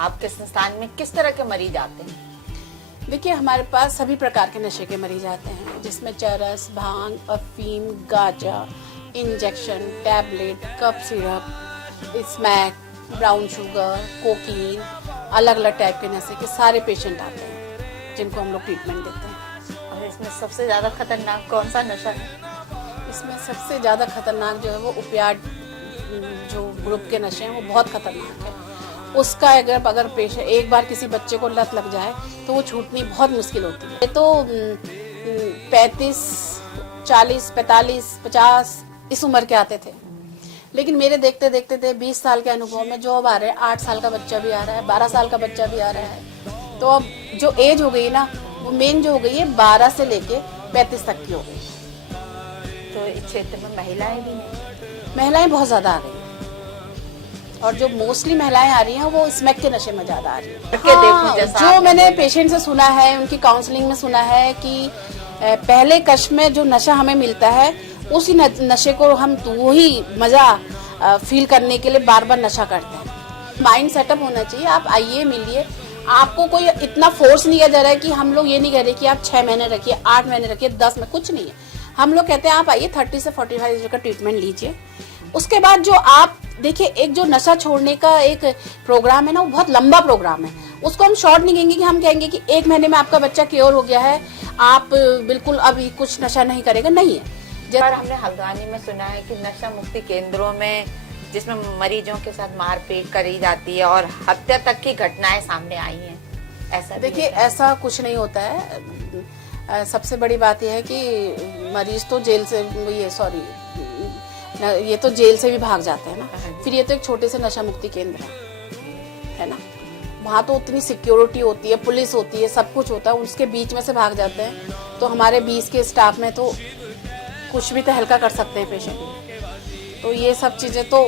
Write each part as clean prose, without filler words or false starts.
आपके संस्थान में किस तरह के मरीज आते हैं? देखिए, हमारे पास सभी प्रकार के नशे के मरीज आते हैं, जिसमें चरस, भांग, अफीम, गांजा, injection, tablet, cup syrup, smack, brown sugar, cocaine, अलग अलग टाइप के नशे के सारे पेशेंट आते हैं जिनको हम लोग ट्रीटमेंट देते हैं। और इसमें सबसे ज्यादा खतरनाक कौन सा नशा है? इसमें सबसे ज़्यादा खतरनाक जो है वो ओपियाट जो ग्रुप के नशे हैं वो बहुत खतरनाक है। उसका अगर पेशेंट एक बार किसी बच्चे को लत लग जाए तो वो छूटनी बहुत मुश्किल होती है। ये तो 35, 40, 45, 50 इस उम्र के आते थे, लेकिन मेरे देखते देखते थे 20 साल के अनुभव में जो अब आ रहे हैं, 8 साल का बच्चा भी आ रहा है, 12 साल का बच्चा भी आ रहा है। तो अब जो एज हो गई ना, वो मेन जो हो गई है 12 से लेके 35 तक की हो गई। तो इस क्षेत्र में महिलाएं भी नहीं? महिलाएं बहुत ज्यादा आ रही हैं, और जो मोस्टली महिलाएं आ रही हैं वो स्मैक के नशे में ज्यादा आ रही हैं। हाँ, जो मैंने पेशेंट से सुना है, उनकी काउंसलिंग में सुना है कि पहले कश में जो नशा हमें मिलता है उसी नशे को हम वही मजा फील करने के लिए बार बार नशा करते हैं। माइंड सेटअप होना चाहिए। आप आइए, मिलिए, आपको कोई इतना फोर्स नहीं किया जा रहा है कि हम लोग ये नहीं कह रहे कि आप 6 महीने रखिए, 8 महीने रखिए, 10 में कुछ नहीं है। हम लोग कहते हैं आप आइए 30 से 45 दिन का ट्रीटमेंट लीजिए। उसके बाद जो आप देखिए, एक जो नशा छोड़ने का एक प्रोग्राम है ना, वो बहुत लंबा प्रोग्राम है। उसको हम शॉर्ट नहीं कहेंगे कि हम कहेंगे कि 1 महीने में आपका बच्चा क्योर हो गया है, आप बिल्कुल अभी कुछ नशा नहीं करेगा, नहीं है। पर हमने हल्द्वानी में सुना है कि नशा मुक्ति केंद्रों में जिसमें मरीजों के साथ मारपीट करी जाती है और हत्या तक की घटनाएं सामने आई हैं, ऐसा? देखिए, ऐसा कुछ नहीं होता है। सबसे बड़ी बात यह है कि मरीज तो जेल से ये तो जेल से भी भाग जाते हैं ना। फिर ये तो एक छोटे से नशा मुक्ति केंद्र है ना, वहाँ तो उतनी सिक्योरिटी होती है, पुलिस होती है, सब कुछ होता है, उसके बीच में से भाग जाते हैं। तो हमारे 20 के स्टाफ में तो कुछ भी तो हल्का कर सकते हैं पेशेंट। तो ये सब चीजें तो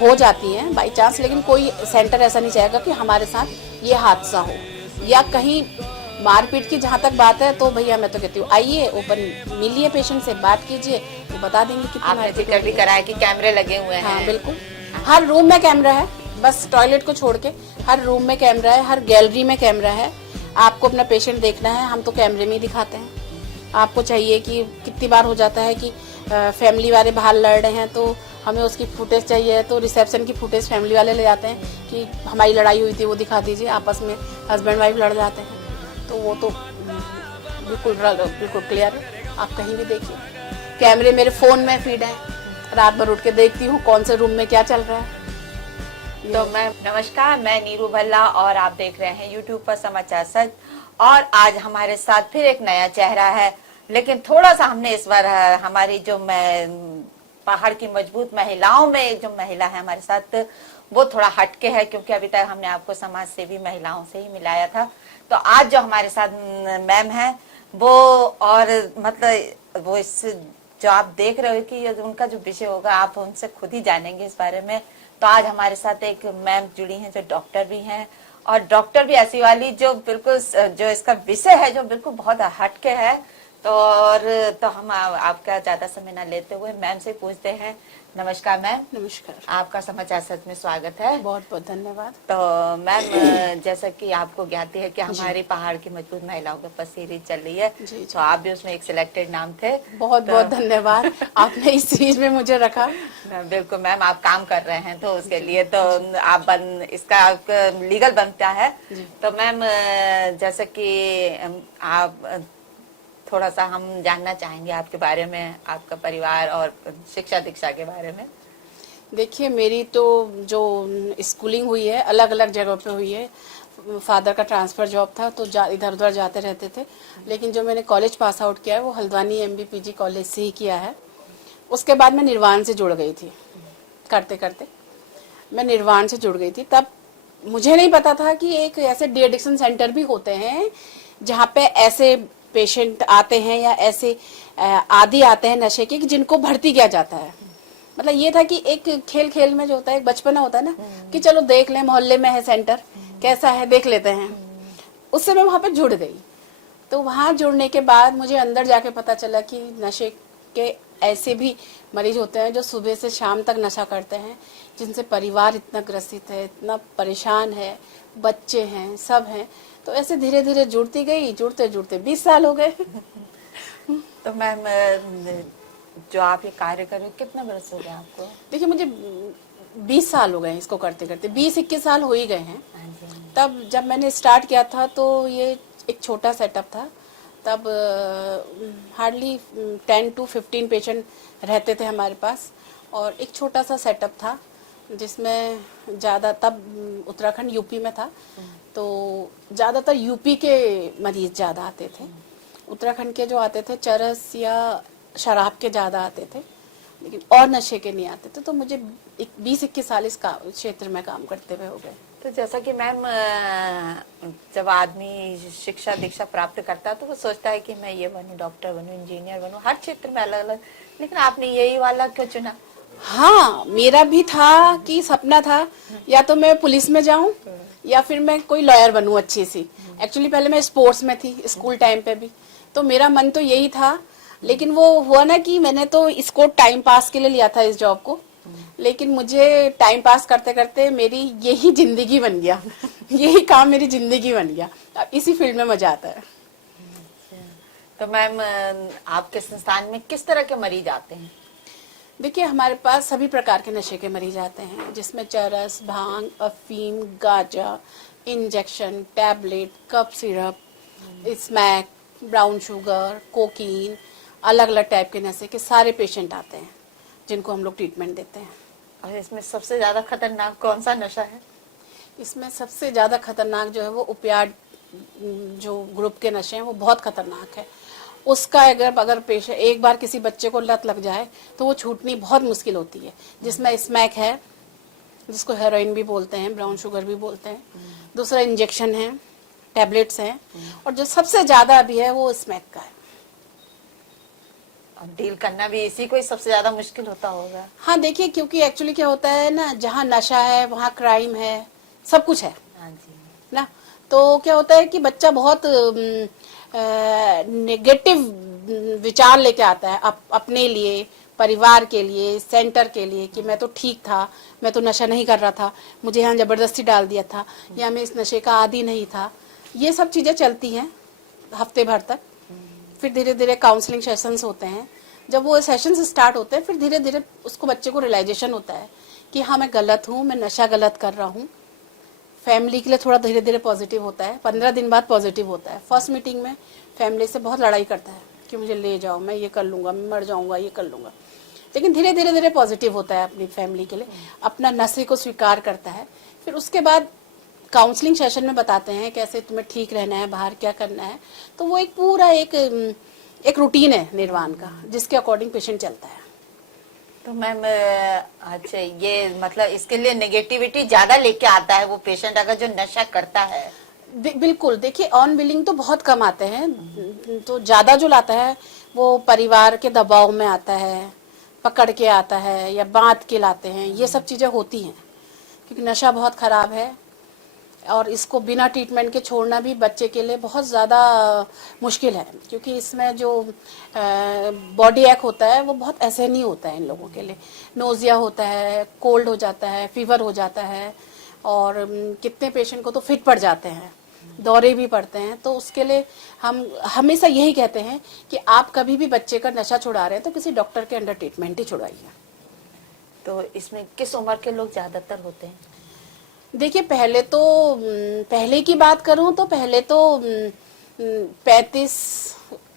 हो जाती हैं बाई चांस, लेकिन कोई सेंटर ऐसा नहीं चाहेगा कि हमारे साथ ये हादसा हो या कहीं मारपीट की। जहाँ तक बात है तो भैया मैं तो कहती हूँ आइए, ओपन मिलिए, पेशेंट से बात कीजिए, तो बता देंगे कि आपने जिक्र भी कराया कि कैमरे लगे हुए हैं। हाँ बिल्कुल, हर रूम में कैमरा है, बस टॉयलेट को छोड़ के हर रूम में कैमरा है, हर गैलरी में कैमरा है। आपको अपना पेशेंट देखना है, हम तो कैमरे में ही दिखाते हैं। आपको चाहिए कि कितनी बार हो जाता है कि फैमिली वाले बाहर लड़ रहे हैं तो हमें उसकी फुटेज चाहिए, तो रिसेप्शन की फुटेज फैमिली वाले ले जाते हैं कि हमारी लड़ाई हुई थी वो दिखा दीजिए। आपस में हस्बैंड वाइफ लड़ जाते हैं, तो वो तो बिल्कुल क्लियर है। आप कहीं भी देखिए, कैमरे मेरे फोन में फीड है, रात भर उठ के देखती हूँ कौन से रूम में क्या चल रहा है। तो मैं नमस्कार, मैं नीरू भल्ला और आप देख रहे हैं यूट्यूब पर समाचार सच। और आज हमारे साथ फिर एक नया चेहरा है, लेकिन थोड़ा सा हमने इस बार हमारी जो पहाड़ की मजबूत महिलाओं में एक जो महिला है हमारे साथ, वो थोड़ा हटके है, क्योंकि अभी तक हमने आपको समाज सेवी महिलाओं से ही मिलाया था। तो आज जो हमारे साथ मैम है वो, और मतलब वो इस जो आप देख रहे हो कि उनका जो विषय होगा आप उनसे खुद ही जानेंगे इस बारे में। तो आज हमारे साथ एक मैम जुड़ी हैं जो डॉक्टर भी हैं, और डॉक्टर भी ऐसी वाली जो बिल्कुल जो इसका विषय है जो बिल्कुल बहुत हटके है। तो हम आपका ज्यादा समय न लेते हुए मैम से पूछते हैं। नमस्कार मैम। नमस्कार, आपका समाचार सच में स्वागत है। बहुत बहुत धन्यवाद। तो मैम, जैसा कि आपको ज्ञात है कि हमारी पहाड़ की मजबूत महिलाओं के ऊपर सीरीज चल रही है, तो आप भी उसमें एक सिलेक्टेड नाम थे। बहुत बहुत धन्यवाद, आपने इस सीरीज में मुझे रखा। बिल्कुल मैम, आप काम कर रहे हैं तो उसके लिए तो आप इसका लीगल बनता है। तो मैम, जैसे कि आप थोड़ा सा हम जानना चाहेंगे आपके बारे में, आपका परिवार और शिक्षा दीक्षा के बारे में। देखिए, मेरी तो जो स्कूलिंग हुई है अलग अलग जगहों पे हुई है। फादर का ट्रांसफर जॉब था तो इधर उधर जाते रहते थे, लेकिन जो मैंने कॉलेज पास आउट किया है वो हल्द्वानी MBPG कॉलेज से ही किया है। उसके बाद मैं निर्वाण से जुड़ गई थी, करते करते मैं निर्वाण से जुड़ गई थी। तब मुझे नहीं पता था कि एक ऐसे डी एडिक्शन सेंटर भी होते हैं जहाँ पे ऐसे पेशेंट आते हैं या ऐसे आदि आते हैं नशे के, कि जिनको भर्ती किया जाता है। मतलब ये था कि एक खेल खेल में जो होता है, एक बचपना होता है ना कि चलो देख लें, मोहल्ले में है सेंटर, कैसा है देख लेते हैं। उससे मैं वहां पे जुड़ गई। तो वहां जुड़ने के बाद मुझे अंदर जाके पता चला कि नशे के ऐसे भी मरीज होते हैं जो सुबह से शाम तक नशा करते हैं, जिनसे परिवार इतना ग्रसित है, इतना परेशान है, बच्चे हैं, सब हैं, तो ऐसे धीरे धीरे जुड़ती गई, जुड़ते जुड़ते 20 साल हो गए। तो मैम जो आप ये कार्य कर रहे हो कितना बरस हो गया आपको? देखिए मुझे 20 साल हो गए हैं इसको करते करते, 20-21 साल हो ही गए हैं। हाँ जी। तब जब मैंने स्टार्ट किया था तो ये एक छोटा सेटअप था, तब हार्डली 10 to 15 पेशेंट रहते थे हमारे पास, और एक छोटा सा सेटअप था जिसमें ज़्यादा, तब उत्तराखंड यूपी में था, तो ज़्यादातर यूपी के मरीज ज़्यादा आते थे। उत्तराखंड के जो आते थे चरस या शराब के ज़्यादा आते थे, लेकिन और नशे के नहीं आते थे। तो मुझे 20-21 साल इस क्षेत्र में काम करते हुए हो गए। तो जैसा कि मैम जब आदमी शिक्षा दीक्षा प्राप्त करता है तो वो सोचता है कि मैं ये बनूं, डॉक्टर बनूं, इंजीनियर बनूं, हर क्षेत्र में अलग अलग, लेकिन आपने यही वाला क्यों चुना? हाँ, मेरा भी था कि सपना था या तो मैं पुलिस में जाऊं या फिर मैं कोई लॉयर बनूं अच्छी सी। एक्चुअली पहले मैं स्पोर्ट्स में थी स्कूल टाइम पे भी, तो मेरा मन तो यही था, लेकिन वो हुआ ना कि मैंने तो इसको टाइम पास के लिए लिया था इस जॉब को, लेकिन मुझे टाइम पास करते करते मेरी यही जिंदगी बन गया। यही काम मेरी जिंदगी बन गया। अब इसी फील्ड में मजा आता है। तो मैम आपके संस्थान में किस तरह के मरीज आते हैं? देखिए हमारे पास सभी प्रकार के नशे के मरीज आते हैं, जिसमें चरस, भांग, अफीम, गांजा, injection, tablet, cup syrup, smack, brown sugar, cocaine, अलग अलग टाइप के नशे के सारे पेशेंट आते हैं जिनको हम लोग ट्रीटमेंट देते हैं। और इसमें सबसे ज्यादा खतरनाक कौन सा नशा है? इसमें सबसे ज्यादा खतरनाक जो है वो ओपियाड, जो ग्रुप के नशे हैं वो बहुत खतरनाक है। उसका अगर पेशेंट एक बार किसी बच्चे को लत लग जाए तो वो छूटनी बहुत मुश्किल होती है। जिसमें स्मैक है, जिसको हेरोइन भी बोलते हैं, ब्राउन शुगर भी बोलते हैं, दूसरा इंजेक्शन है, टैबलेट्स हैं, और जो सबसे ज्यादा अभी है वो स्मैक का है। और डील करना भी इसी को ही सबसे ज्यादा मुश्किल होता होगा। हाँ देखिए, क्योंकि एक्चुअली क्या होता है ना, जहाँ नशा है वहाँ क्राइम है, सब कुछ है हाँ जी ना। तो क्या होता है कि बच्चा बहुत नेगेटिव विचार लेके आता है अपने लिए, परिवार के लिए, सेंटर के लिए, कि मैं तो ठीक था, मैं तो नशा नहीं कर रहा था, मुझे यहाँ जबरदस्ती डाल दिया था, या मैं इस नशे का आदी नहीं था। ये सब चीजें चलती हैं हफ्ते भर तक। फिर धीरे धीरे काउंसलिंग सेशंस होते हैं। जब वो सेशंस स्टार्ट होते हैं फिर धीरे धीरे उसको, बच्चे को रियलाइजेशन होता है कि हाँ मैं गलत हूँ, मैं नशा गलत कर रहा हूँ। फैमिली के लिए थोड़ा धीरे धीरे पॉजिटिव होता है, 15 दिन बाद पॉजिटिव होता है। फर्स्ट मीटिंग में फैमिली से बहुत लड़ाई करता है कि मुझे ले जाओ, मैं ये कर लूंगा, मैं मर जाऊंगा, ये कर लूंगा, लेकिन धीरे धीरे धीरे पॉजिटिव होता है अपनी फैमिली के लिए, अपना नशे को स्वीकार करता है। फिर उसके बाद काउंसलिंग सेशन में बताते हैं कैसे तुम्हें ठीक रहना है, बाहर क्या करना है। तो वो एक पूरा एक रूटीन है निर्वाण का, जिसके अकॉर्डिंग पेशेंट चलता है। तो मैम अच्छा, ये मतलब इसके लिए नेगेटिविटी ज्यादा लेके आता है वो पेशेंट अगर जो नशा करता है? बिल्कुल। देखिए ऑन बिलिंग तो बहुत कम आते हैं, तो ज्यादा जो लाता है वो परिवार के दबाव में आता है, पकड़ के आता है, या बांध के लाते हैं। ये सब चीजें होती हैं क्योंकि नशा बहुत खराब है, और इसको बिना ट्रीटमेंट के छोड़ना भी बच्चे के लिए बहुत ज़्यादा मुश्किल है, क्योंकि इसमें जो बॉडी एक होता है वो बहुत ऐसे नहीं होता है इन लोगों के लिए। नोजिया होता है, कोल्ड हो जाता है, फीवर हो जाता है, और कितने पेशेंट को तो फिट पड़ जाते हैं, दौरे भी पड़ते हैं। तो उसके लिए हम हमेशा यही कहते हैं कि आप कभी भी बच्चे का नशा छुड़ा रहे हैं तो किसी डॉक्टर के अंडर ट्रीटमेंट ही छुड़ाइए। तो इसमें किस उम्र के लोग ज्यादातर होते हैं? देखिए पहले की बात करूं तो पहले तो 35,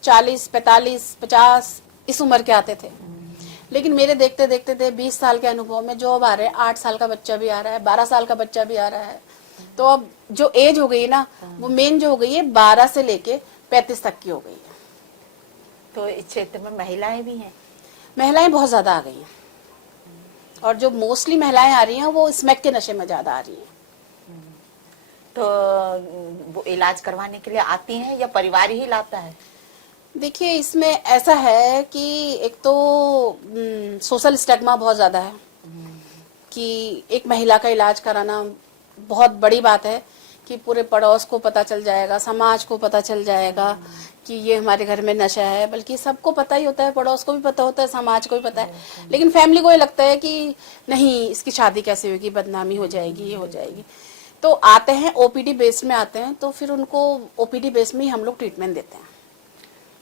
40, 45, 50 इस उम्र के आते थे, लेकिन मेरे देखते देखते थे 20 साल के अनुभव में जो अब आ रहे हैं, 8 साल का बच्चा भी आ रहा है, 12 साल का बच्चा भी आ रहा है। तो अब जो एज हो गई ना, वो मेन जो हो गई है 12 से लेके 35 तक की हो गई है। तो इस क्षेत्र में महिलाएं भी हैं? महिलाएं बहुत ज्यादा आ गई हैं, और जो मोस्टली महिलाएं आ रही हैं वो स्मैक के नशे में ज्यादा आ रही हैं। तो वो इलाज करवाने के लिए आती हैं या परिवार ही लाता है? देखिए इसमें ऐसा है कि एक तो सोशल स्टिग्मा बहुत ज्यादा है कि एक महिला का इलाज कराना बहुत बड़ी बात है, कि पूरे पड़ोस को पता चल जाएगा, समाज को पता चल जाएगा कि ये हमारे घर में नशा है, बल्कि सबको पता ही होता है, पड़ोस को भी पता होता है, समाज को भी पता है, लेकिन फैमिली को ये लगता है कि नहीं इसकी शादी कैसे होगी, बदनामी हो जाएगी, ये हो जाएगी। तो आते हैं ओपीडी बेस्ड में आते हैं, तो फिर उनको ओपीडी बेस्ड में ही हम लोग ट्रीटमेंट देते हैं।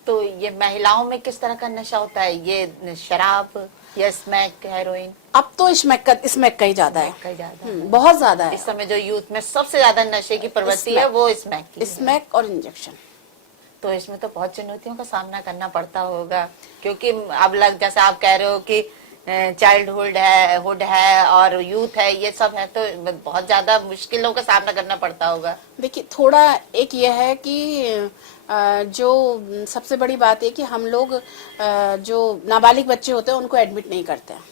तो ये महिलाओं में किस तरह का नशा होता है? ये शराब या स्मैक, हेरोइन? अब तो स्मैक का ही ज्यादा है, बहुत ज्यादा है। इस समय जो यूथ में सबसे ज्यादा नशे की प्रवृत्ति है वो स्मैक की है। स्मैक और इंजेक्शन। तो इसमें तो बहुत चुनौतियों का सामना करना पड़ता होगा, क्योंकि अब जैसे आप कह रहे हो कि चाइल्डहुड है और यूथ है, ये सब है, तो बहुत ज्यादा मुश्किलों का सामना करना पड़ता होगा। देखिए थोड़ा एक ये है कि जो सबसे बड़ी बात है कि हम लोग जो नाबालिग बच्चे होते हैं उनको एडमिट नहीं करते हैं,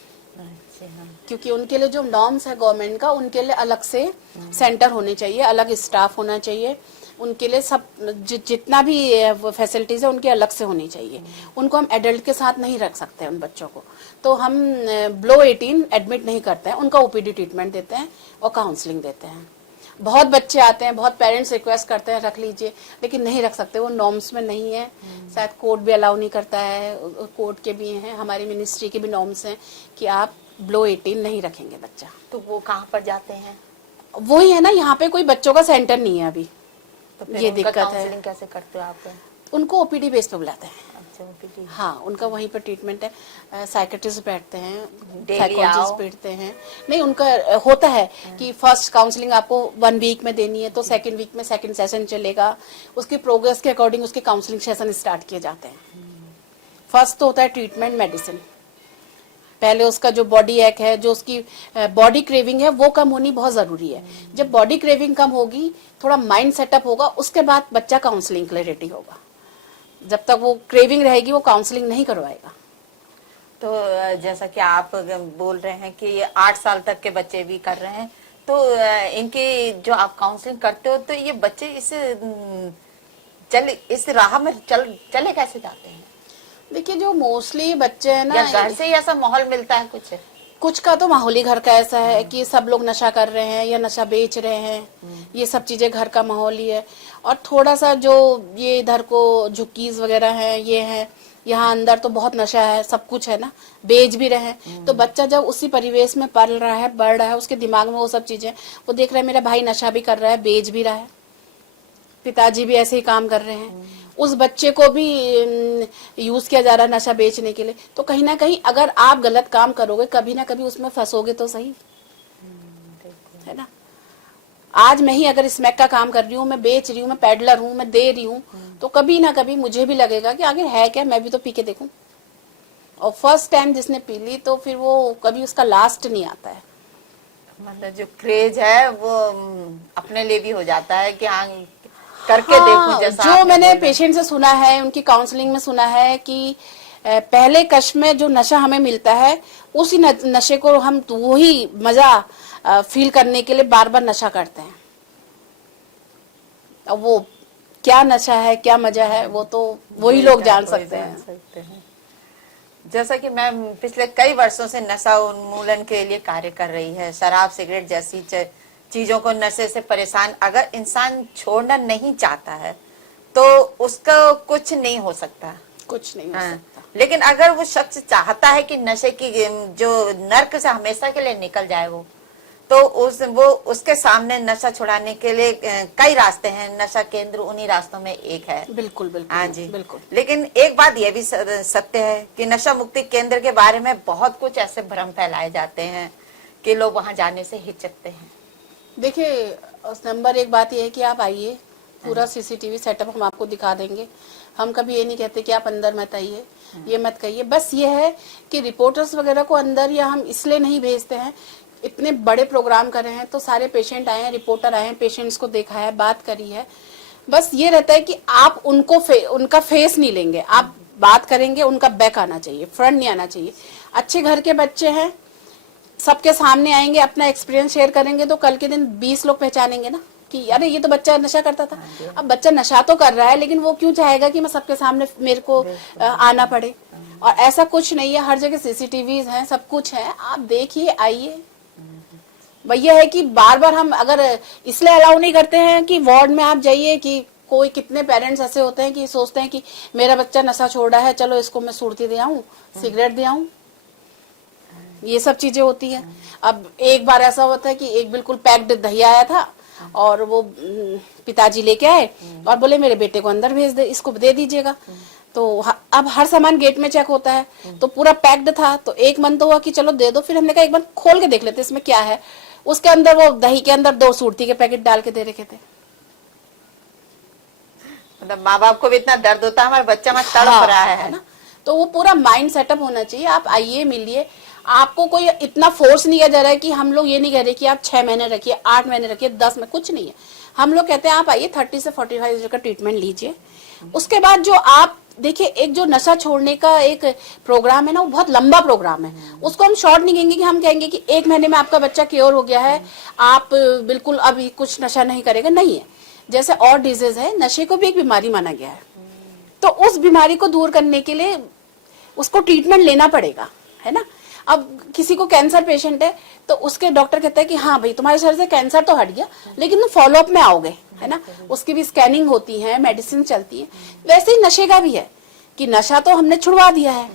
क्योंकि उनके लिए जो नॉर्म्स है गवर्नमेंट का, उनके लिए अलग से सेंटर होने चाहिए, अलग स्टाफ होना चाहिए, उनके लिए सब जितना भी फैसिलिटीज है उनके अलग से होनी चाहिए। उनको हम एडल्ट के साथ नहीं रख सकते उन बच्चों को, तो हम बिलो 18 एडमिट नहीं करते हैं, उनका ओपीडी ट्रीटमेंट देते हैं और काउंसलिंग देते हैं। बहुत बच्चे आते हैं, बहुत पेरेंट्स रिक्वेस्ट करते हैं रख लीजिए, लेकिन नहीं रख सकते, वो नॉर्म्स में नहीं है, शायद कोर्ट भी अलाउ नहीं करता है, कोर्ट के भी हैं, हमारी मिनिस्ट्री के भी नॉर्म्स हैं कि आप बिलो 18 नहीं रखेंगे बच्चा। तो वो कहाँ पर जाते हैं? वही है ना, यहाँ पे कोई बच्चों का सेंटर नहीं है अभी, तो फिर ये उनका दिक्कत है। काउंसलिंग कैसे करते हो आप? उनको ओपीडी बेस पे बुलाते हैं। अच्छा, OPD। हाँ, उनका वहीं पर ट्रीटमेंट है, साइकेट्रिस्ट बैठते हैं, Daily साइकोलॉजिस्ट आओ। बैठते हैं। नहीं, उनका होता है कि फर्स्ट काउंसलिंग आपको 1 वीक में देनी है, तो सेकंड वीक में सेकंड सेशन चलेगा, उसकी प्रोग्रेस के अकॉर्डिंग उसके काउंसलिंग सेशन स्टार्ट किए जाते हैं। फर्स्ट तो होता है ट्रीटमेंट मेडिसिन, पहले उसका जो बॉडी एक है, जो उसकी बॉडी क्रेविंग है वो कम होनी बहुत जरूरी है। जब बॉडी क्रेविंग कम होगी, थोड़ा माइंड सेटअप होगा, उसके बाद बच्चा काउंसलिंग के लिए रेडी होगा। जब तक वो क्रेविंग रहेगी वो काउंसलिंग नहीं करवाएगा। तो जैसा कि आप बोल रहे हैं कि ये 8 साल तक के बच्चे भी कर रहे हैं, तो इनकी जो आप काउंसलिंग करते हो, तो ये बच्चे इस राह में चले कैसे जाते हैं? देखिए जो मोस्टली बच्चे हैं ना, या घर से ही ऐसा माहौल मिलता है? कुछ का तो माहौल ही घर का ऐसा है कि सब लोग नशा कर रहे हैं या नशा बेच रहे हैं, ये सब चीजें घर का माहौल ही है। और थोड़ा सा जो ये इधर को झुक्कीज वगैरह है, ये है, यहाँ अंदर तो बहुत नशा है, सब कुछ है ना, बेच भी रहे हैं। तो बच्चा जब उसी परिवेश में पल रहा है, बढ़ रहा है, उसके दिमाग में वो सब चीजें, वो देख रहा है मेरा भाई नशा भी कर रहा है, बेच भी रहा है, पिताजी भी ऐसे ही काम कर रहे हैं, उस बच्चे को भी यूज किया जा रहा है नशा बेचने के लिए। तो कहीं ना कहीं अगर आप गलत काम करोगे, कभी ना कभी उसमें फंसोगे तो सही, है ना। आज मैं ही अगर स्मैक का काम कर रही हूँ, मैं बेच रही हूँ, मैं पेडलर हूँ, मैं दे रही हूँ, तो कभी ना कभी मुझे भी लगेगा कि आगे है क्या, मैं भी तो पी के देखूं। और फर्स्ट टाइम जिसने पी ली तो फिर वो कभी उसका लास्ट नहीं आता है। मतलब जो क्रेज है वो अपने लिए भी हो जाता है कि हाँ करके देखूं। जैसा जो मैंने पेशेंट से सुना है, उनकी काउंसलिंग में सुना है कि पहले कश में जो नशा हमें मिलता है, उसी नशे को हम वही मजा फील करने के लिए बार बार नशा करते हैं। अब वो क्या नशा है, क्या मजा है, वो तो वही लोग जान सकते हैं। जैसा कि मैं पिछले कई वर्षों से नशा उन्मूलन के लिए कार्य कर रही है, शराब सिगरेट जैसी चीजों को, नशे से परेशान अगर इंसान छोड़ना नहीं चाहता है तो उसका कुछ नहीं हो सकता, कुछ नहीं हो सकता। लेकिन अगर वो शख्स चाहता है कि नशे की जो नर्क से हमेशा के लिए निकल जाए तो उसके सामने नशा छुड़ाने के लिए कई रास्ते हैं। नशा केंद्र उन्हीं रास्तों में एक है। बिल्कुल बिल्कुल, हाँ जी बिल्कुल। लेकिन एक बात यह भी सत्य है कि नशा मुक्ति केंद्र के बारे में बहुत कुछ ऐसे भ्रम फैलाए जाते हैं कि लोग वहां जाने से हिचकते हैं। देखिए नंबर एक बात यह है कि आप आइए, पूरा सीसीटीवी सेटअप हम आपको दिखा देंगे। हम कभी ये नहीं कहते कि आप अंदर मत आइए, ये मत कहिए। बस ये है कि रिपोर्टर्स वगैरह को अंदर या हम इसलिए नहीं भेजते हैं, इतने बड़े प्रोग्राम कर रहे हैं तो सारे पेशेंट आए हैं, रिपोर्टर आए हैं, पेशेंट्स को देखा है, बात करी है। बस ये रहता है कि आप उनका फेस नहीं लेंगे, आप बात करेंगे, उनका बैक आना चाहिए, फ्रंट नहीं आना चाहिए। अच्छे घर के बच्चे हैं, सबके सामने आएंगे, अपना एक्सपीरियंस शेयर करेंगे, तो कल के दिन 20 लोग पहचानेंगे ना कि अरे ये तो बच्चा नशा करता था। अब बच्चा नशा तो कर रहा है, लेकिन वो क्यों चाहेगा कि मैं सबके सामने मेरे को आना पड़े। और ऐसा कुछ नहीं है, हर जगह सीसीटीवी हैं, सब कुछ है, आप देखिए, आइए। भैया है कि बार बार हम अगर इसलिए अलाउ नहीं करते हैं कि वार्ड में आप जाइए कि कोई कितने पेरेंट्स ऐसे होते हैं कि सोचते हैं कि मेरा बच्चा नशा छोड़ रहा है, चलो इसको मैं सुर्ती दे आऊं, सिगरेट दे आऊं, ये सब चीजें होती हैं। अब एक बार ऐसा होता है कि एक बिल्कुल पैक्ड दही आया था और वो पिताजी लेके आए और बोले मेरे बेटे को अंदर भेज दे, इसको दे दीजिएगा। तो अब हर सामान गेट में चेक होता है, तो पूरा पैक्ड था। तो एक मन तो हुआ कि चलो दे दो, फिर हमने कहा एक बार खोल के देख लेते इसमें क्या है। उसके अंदर वो दही के अंदर 2 सुर्ती के पैकेट डाल के दे रखे थे। मतलब माँ बाप को भी इतना दर्द होता है, हमारा बच्चा मत तड़प रहा है ना। तो वो पूरा माइंड सेटअप होना चाहिए। आप आइए, मिलिए, आपको कोई इतना फोर्स नहीं किया जा रहा है कि हम लोग ये नहीं कह रहे कि आप 6 महीने रखिए, 8 महीने रखिए, 10 में कुछ नहीं है। हम लोग कहते हैं आप आइए 30 से 45 डेज का ट्रीटमेंट लीजिए। उसके बाद जो आप देखिए, एक जो नशा छोड़ने का एक प्रोग्राम है ना, वो बहुत लंबा प्रोग्राम है। उसको हम शॉर्ट नहीं कहेंगे कि हम कहेंगे कि 1 महीने में आपका बच्चा क्योर हो गया है, आप बिल्कुल अभी कुछ नशा नहीं करेगा, नहीं है। जैसे और डिजीज है, नशे को भी एक बीमारी माना गया है। तो उस बीमारी को दूर करने के लिए उसको ट्रीटमेंट लेना पड़ेगा, है ना। अब किसी को कैंसर पेशेंट है तो उसके डॉक्टर कहते हैं कि हाँ भाई तुम्हारे शरीर से कैंसर तो हट गया, लेकिन तुम फॉलोअप में आओगे, है ना। उसकी भी स्कैनिंग होती है, मेडिसिन चलती है। वैसे ही नशे का भी है कि नशा तो हमने छुड़वा दिया है,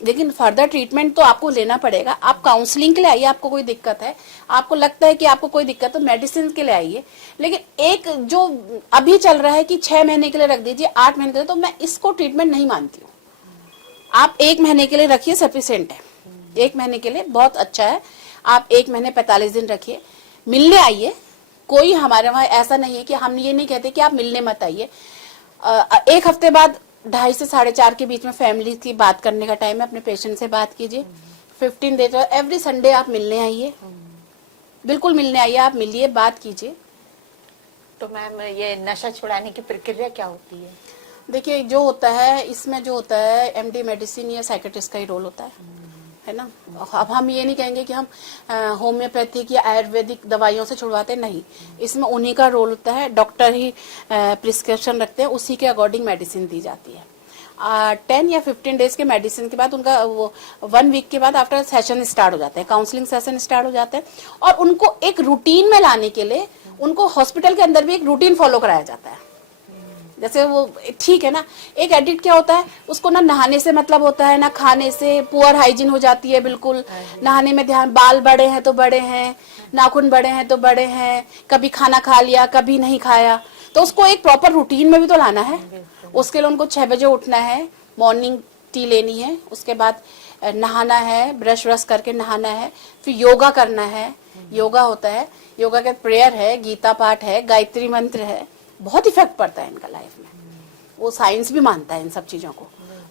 लेकिन फर्दर ट्रीटमेंट तो आपको लेना पड़ेगा। आप काउंसलिंग के लिए आइए, आपको कोई दिक्कत है, आपको लगता है कि आपको कोई दिक्कत है, मेडिसिन के लिए आइए। लेकिन एक जो अभी चल रहा है कि 6 महीने के लिए रख दीजिए, 8 महीने के लिए, तो मैं इसको ट्रीटमेंट नहीं मानती हूँ। आप 1 महीने के लिए रखिए, सफिशिएंट है। 1 महीने के लिए बहुत अच्छा है। आप 1 महीने 45 दिन रखिए, मिलने आइए। कोई हमारे वहां ऐसा नहीं है कि हम ये नहीं कहते कि आप मिलने मत आइए। 1 हफ्ते बाद 2.5 से 4.5 के बीच में फैमिली की बात करने का टाइम है, अपने पेशेंट से बात कीजिए। 15 डेज एवरी संडे आप मिलने आइए, बिल्कुल मिलने आइए, आप मिलिए, बात कीजिए। तो मैम ये नशा छुड़ाने की प्रक्रिया क्या होती है? देखिए, जो होता है इसमें जो होता है एमडी मेडिसिन या साइकेट्रिस्ट का ही रोल होता है ना। अब हम ये नहीं कहेंगे कि हम होम्योपैथिक या आयुर्वेदिक दवाइयों से छुड़वाते, नहीं। इसमें उन्हीं का रोल होता है। डॉक्टर ही प्रिस्क्रिप्शन रखते हैं, उसी के अकॉर्डिंग मेडिसिन दी जाती है। 10 या 15 डेज के मेडिसिन के बाद उनका वो 1 वीक के बाद आफ्टर सेशन स्टार्ट हो जाते हैं, काउंसलिंग सेशन स्टार्ट हो जाते हैं। और उनको एक रूटीन में लाने के लिए उनको हॉस्पिटल के अंदर भी एक रूटीन फॉलो कराया जाता है। जैसे वो ठीक है ना, एक एडिक्ट क्या होता है, उसको ना नहाने से मतलब होता है, ना खाने से, पुअर हाइजीन हो जाती है बिल्कुल। नहाने में ध्यान, बाल बड़े हैं तो बड़े हैं, नाखून बड़े हैं तो बड़े हैं, कभी खाना खा लिया कभी नहीं खाया। तो उसको एक प्रॉपर रूटीन में भी तो लाना है। उसके लिए उनको 6 बजे उठना है, मॉर्निंग टी लेनी है, उसके बाद नहाना है, ब्रश व्रश करके नहाना है, फिर योगा करना है। योगा होता है, योगा के प्रेयर है, गीता पाठ है, गायत्री मंत्र है। बहुत इफेक्ट पड़ता है इनका लाइफ में। वो साइंस भी मानता है इन सब चीजों को।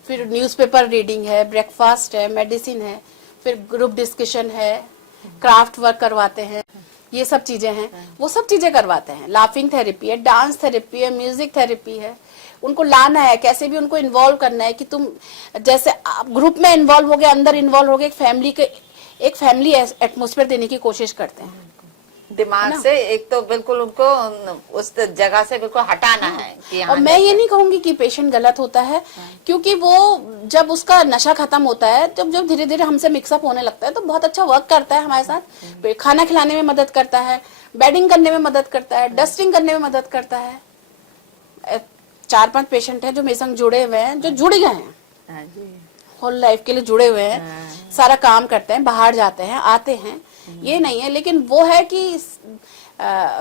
फिर न्यूज़पेपर रीडिंग है, ब्रेकफास्ट है, मेडिसिन है, फिर ग्रुप डिस्कशन है, क्राफ्ट वर्क करवाते हैं, ये सब चीजें हैं, वो सब चीजें करवाते हैं। लाफिंग थेरेपी है, डांस थेरेपी है, म्यूजिक थेरेपी है। उनको लाना है, कैसे भी उनको इन्वॉल्व करना है कि तुम जैसे आप ग्रुप में इन्वॉल्व हो गए, अंदर इन्वॉल्व हो गए, एक फैमिली एटमोस्फेयर देने की कोशिश करते हैं दिमाग से। एक तो बिल्कुल उनको उस जगह से बिल्कुल हटाना है कि और मैं ये नहीं कहूंगी कि पेशेंट गलत होता है, क्योंकि वो जब उसका नशा खत्म होता है, जब धीरे धीरे हमसे मिक्सअप होने लगता है, तो बहुत अच्छा वर्क करता है हमारे साथ। खाना खिलाने में मदद करता है, बेडिंग करने में मदद करता है, डस्टिंग करने में मदद करता है। 4-5 पेशेंट हैं जो मेरे संग जुड़े हुए हैं, जो जुड़ गए हैं, होल लाइफ के लिए जुड़े हुए हैं, सारा काम करते हैं, बाहर जाते हैं, आते हैं, ये नहीं है। लेकिन वो है कि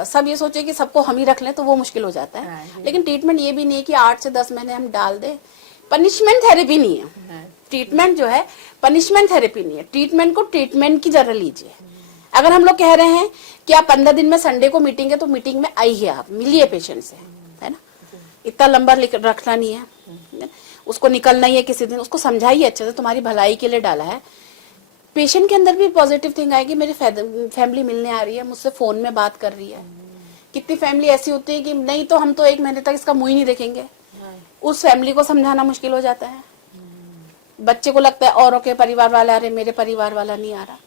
सब ये सोचे कि सबको हम ही रख लें, तो वो मुश्किल हो जाता है। लेकिन ट्रीटमेंट ये भी नहीं है कि 8 से 10 महीने हम डाल दें। पनिशमेंट थेरेपी नहीं है ट्रीटमेंट, जो है पनिशमेंट थेरेपी नहीं है। ट्रीटमेंट को ट्रीटमेंट की जगह लीजिए। अगर हम लोग कह रहे हैं कि आप 15 दिन में संडे को मीटिंग है, तो मीटिंग में आइए, आप मिलिए पेशेंट से, है ना। इतना लंबा रखना नहीं है, उसको निकलना ही है किसी दिन। उसको समझाइए अच्छे से, तुम्हारी भलाई के लिए डाला है। पेशेंट के अंदर भी पॉजिटिव थिंग आएगी, मेरी फैमिली मिलने आ रही है, मुझसे फोन में बात कर रही है। कितनी फैमिली ऐसी होती है कि नहीं तो हम तो 1 महीने तक इसका मुंह ही नहीं देखेंगे। उस फैमिली को समझाना मुश्किल हो जाता है। बच्चे को लगता है औरों के परिवार वाला आ रहे, मेरे परिवार वाला नहीं आ रहा।